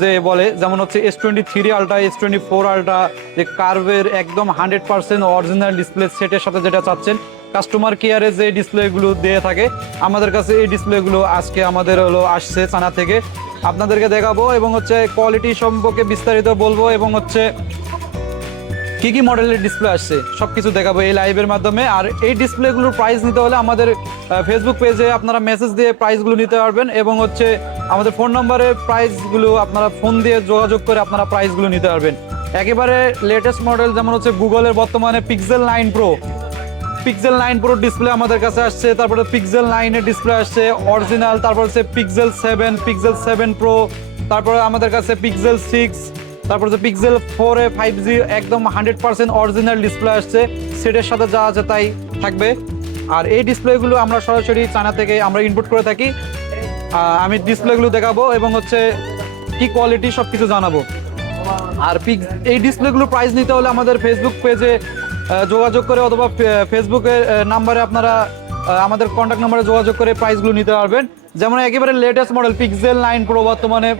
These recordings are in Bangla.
যে বলে, যেমন হচ্ছে S twenty three ultra S twenty four ultra যে কার্ভের একদম হান্ড্রেড পার্সেন্ট অরিজিনাল ডিসপ্লে সেটের সাথে যেটা চাচ্ছেন কাস্টমার কেয়ারে যে ডিসপ্লেগুলো দিয়ে থাকে, আমাদের কাছে এই ডিসপ্লেগুলো আজকে আমাদের হলো আসছে চানা থেকে। আপনাদেরকে দেখাবো এবং হচ্ছে কোয়ালিটি সম্পর্কে বিস্তারিত বলব এবং হচ্ছে কি কি মডেলের ডিসপ্লে আসছে সব কিছু দেখাবো এই লাইভের মাধ্যমে। আর এই ডিসপ্লেগুলোর প্রাইস নিতে হলে আমাদের ফেসবুক পেজে আপনারা মেসেজ দিয়ে প্রাইসগুলো নিতে পারবেন এবং হচ্ছে আমাদের ফোন নম্বরে প্রাইসগুলো আপনারা ফোন দিয়ে যোগাযোগ করে আপনারা প্রাইসগুলো নিতে পারবেন। একেবারে লেটেস্ট মডেল যেমন হচ্ছে গুগলের বর্তমানে Pixel nine pro Pixel nine pro display আমাদের কাছে আসছে, তারপরে পিক্সেল নাইনের ডিসপ্লে আসছে অরিজিনাল তারপর হচ্ছে Pixel seven Pixel seven pro তারপরে আমাদের কাছে পিক্সেল সিক্স তারপর হচ্ছে পিক্সেল ফোর ফাইভ জি একদম হান্ড্রেড পার্সেন্ট অরিজিনাল ডিসপ্লে আসছে, সেটের সাথে যা আছে তাই থাকবে। আর এই ডিসপ্লেগুলো আমরা সরাসরি চায়না থেকে আমরা ইনপুট করে থাকি। আমি ডিসপ্লেগুলো দেখাবো এবং হচ্ছে কি কোয়ালিটি সব কিছু জানাব। আর পিক এই ডিসপ্লেগুলো প্রাইস নিতে হলে আমাদের ফেসবুক পেজে যোগাযোগ করে অথবা ফেসবুকের নাম্বারে আপনারা আমাদের কন্ট্যাক্ট নাম্বারে যোগাযোগ করে প্রাইসগুলো নিতে পারবেন। যেমন একেবারে latest model Pixel nine pro বর্তমানে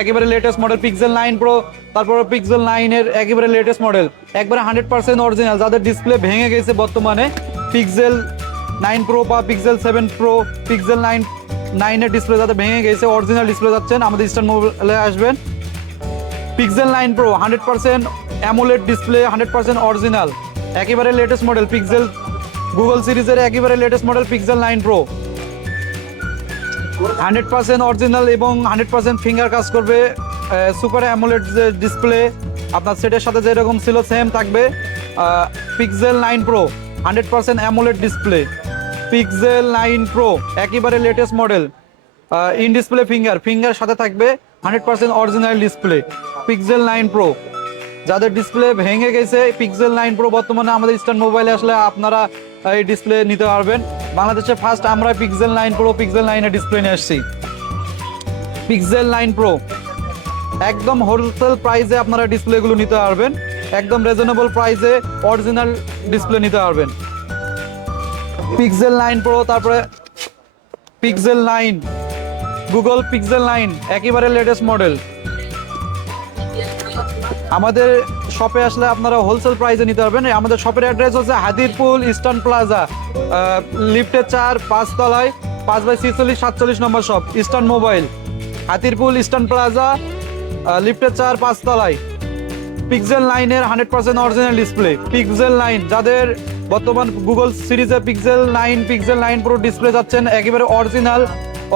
একেবারে latest model Pixel nine pro তারপর পিক্সেল নাইনের একেবারে লেটেস্ট মডেল একবারে হান্ড্রেড পার্সেন্ট অরিজিনাল যাদের ডিসপ্লে ভেঙে গেছে বর্তমানে পিক্সেল নাইন প্রো বা Pixel seven pro Pixel nine নাইনের ডিসপ্লে যাতে ভেঙে গেছে অরিজিনাল ডিসপ্লে যাচ্ছেন, আমাদের ইস্টার্ন মোবাইলে আসবেন। Pixel nine pro hundred percent AMOLED display hundred percent original একেবারে লেটেস্ট মডেল পিক্সেল গুগল সিরিজের একেবারে latest model Pixel nine pro hundred percent original এবং হান্ড্রেড পার্সেন্ট ফিঙ্গার কাজ করবে সুপার অ্যামোলেড যে ডিসপ্লে আপনার সেটের সাথে যেরকম ছিল সেম থাকবে। Pixel nine pro hundred percent AMOLED display Pixel nine pro একেবারে latest model in display finger finger সাথে থাকবে hundred percent original display Pixel nine pro যাদের ডিসপ্লে ভেঙে গেছে পিক্সেল নাইন প্রো বর্তমানে আমাদের ইস্টার্ন মোবাইলে আসলে আপনারা এই ডিসপ্লে নিতে পারবেন। বাংলাদেশে ফার্স্ট আমরা পিক্সেল নাইন প্রো পিক্সেল নাইনের ডিসপ্লে নিয়ে আসছি। পিক্সেল নাইন প্রো একদম হোলসেল প্রাইসে আপনারা ডিসপ্লেগুলো নিতে পারবেন। একদম রিজনেবল প্রাইসে অরিজিনাল ডিসপ্লে নিতে পারবেন। পিক্সেল নাইন প্রো তারপরে Pixel nine Google Pixel nine একেবারে লেটেস্ট মডেল আমাদের শপে আসলে আপনারা হোলসেল প্রাইসে নিতে পারবেন। আমাদের শপের অ্যাড্রেস হচ্ছে হাদিরপুল ইস্টার্ন প্লাজা লিফটের চার পাঁচতলায় পাঁচ বাই ছিচল্লিশ, সাতচল্লিশ নম্বর shop Eastern mobile Hatirpul Eastern plaza লিফটের চার পাঁচতলায় পিক্সেল নাইনের hundred percent original display Pixel nine যাদের বর্তমান গুগল সিরিজে Pixel nine Pixel nine pro display চাচ্ছেন একেবারে অরিজিনাল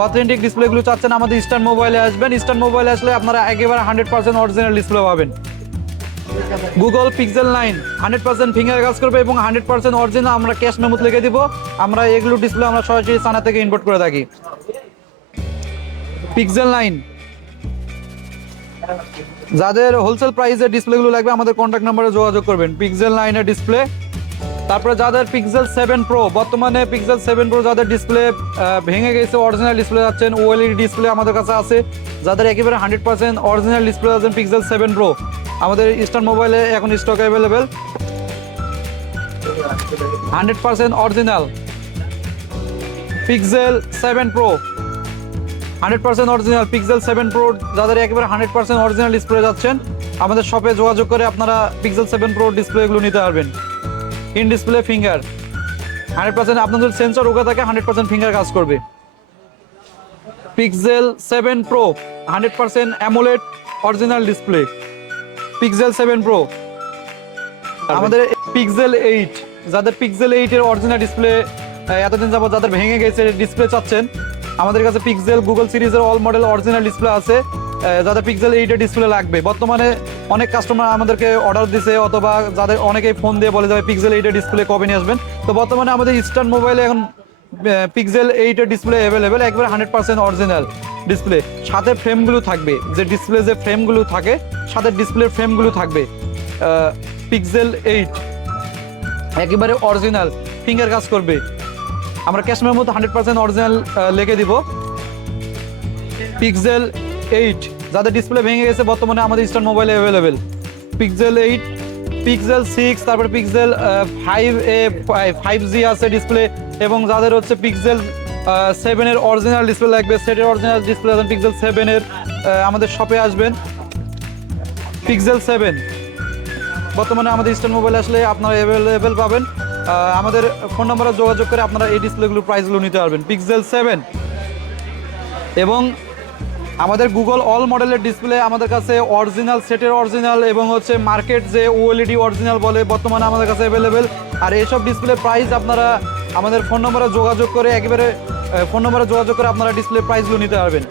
অথেন্টিক ডিসপ্লেগুলো চাচ্ছেন আমাদের ইস্টার্ন মোবাইলে আসবেন। ইস্টার্ন মোবাইলে আসলে আপনারা একেবারে হান্ড্রেড পার্সেন্ট অরিজিনাল ডিসপ্লে পাবেন। Google Pixel nine hundred percent finger কাজ করবে এবং হান্ড্রেড পার্সেন্ট অরিজিনাল আমরা ক্যাশ মেমোতে লিখে দিব। আমরা এগুলো ডিসপ্লে আমরা সরাসরি সানা থেকে ইম্পোর্ট করে থাকি। পিক্সেল নাইন যাদের হোলসেল প্রাইসে ডিসপ্লেগুলো লাগবে আমাদের কন্ট্যাক্ট নাম্বারে যোগাযোগ করবেন। পিক্সেল নাইনের ডিসপ্লে তারপরে যাদের পিক্সেল সেভেন প্রো বর্তমানে পিক্সেল সেভেন প্রো যাদের ডিসপ্লে ভেঙে গেছে অরিজিনাল ডিসপ্লে যাচ্ছেন ওএলইডি ডিসপ্লে আমাদের কাছে আছে। যাদের একেবারে হান্ড্রেড পার্সেন্ট অরিজিনাল ডিসপ্লে আছেন পিক্সেল সেভেন প্রো আমাদের ইস্টার্ন মোবাইলে এখন stock available hundred percent original Pixel seven pro hundred percent original Pixel seven pro যাদের একেবারে হান্ড্রেড পার্সেন্ট অরিজিনাল ডিসপ্লে যাচ্ছেন, আমাদের শপে যোগাযোগ করে আপনারা পিক্সেল সেভেন প্রো ডিসপ্লেগুলো নিতে পারবেন। In display finger hundred percent আপনাদের সেন্সর ওকে থাকে, হান্ড্রেড পার্সেন্ট ফিঙ্গার কাজ করবে। Pixel seven pro hundred percent AMOLED original display Pixel seven pro আমাদের পিক্সেল এইট যাদের পিক্সেল এইটের অরিজিনাল ডিসপ্লে এতদিন যাবত যাদের ভেঙে গেছে ডিসপ্লে চাচ্ছেন, আমাদের কাছে পিক্সেল গুগল সিরিজের অল মডেল অরিজিনাল ডিসপ্লে আছে। যাদের পিক্সেল এইটের ডিসপ্লে লাগবে। বর্তমানে অনেক কাস্টমার আমাদেরকে অর্ডার দিছে, অথবা যাদের অনেকেই ফোন দিয়ে বলে যাবে পিক্সেল এইটের ডিসপ্লে কবে নিয়ে আসবেন? তো বর্তমানে আমাদের ইস্টার্ন মোবাইলে এখন পিক্সেল এইটের ডিসপ্লে অ্যাভেলেবেল একবারে হান্ড্রেড পার্সেন্ট অরিজিনাল ডিসপ্লে সাথে ফ্রেমগুলো থাকবে, যে ডিসপ্লে যে ফ্রেমগুলো থাকে, সাথে ডিসপ্লে ফ্রেমগুলো থাকবে। পিক্সেল এইট একেবারে অরিজিনাল ফিঙ্গার কাজ করবে। আমরা ক্যাশ মেমোতে হান্ড্রেড পার্সেন্ট অরিজিনাল লেগে দিব। পিক্সেল এইট যাদের ডিসপ্লে ভেঙে গেছে বর্তমানে আমাদের ইস্টার্ন মোবাইলে available Pixel eight Pixel six তারপরে Pixel five A five G আছে ডিসপ্লে এবং যাদের হচ্ছে পিক্সেল সেভেনের অরিজিনাল ডিসপ্লে লাগবে সেটের অরিজিনাল ডিসপ্লে আছে পিক্সেল সেভেনের আমাদের শপে আসবেন। পিক্সেল সেভেন বর্তমানে আমাদের ইস্টার্ন মোবাইল আসলে আপনারা অ্যাভেলেবেল পাবেন। আমাদের ফোন নাম্বারে যোগাযোগ করে আপনারা এই ডিসপ্লেগুলো প্রাইসগুলো নিতে পারবেন। পিক্সেল সেভেন এবং আমাদের গুগল অল মডেলের ডিসপ্লে আমাদের কাছে অরিজিনাল সেটের অরিজিনাল এবং হচ্ছে মার্কেট যে ওএলইডি অরিজিনাল বলে বর্তমানে আমাদের কাছে অ্যাভেলেবেল আর এইসব ডিসপ্লে প্রাইস আপনারা আমাদের ফোন নম্বরে যোগাযোগ করে একেবারে ফোন নম্বরে যোগাযোগ করে আপনারা ডিসপ্লে প্রাইসগুলো নিতে পারবেন।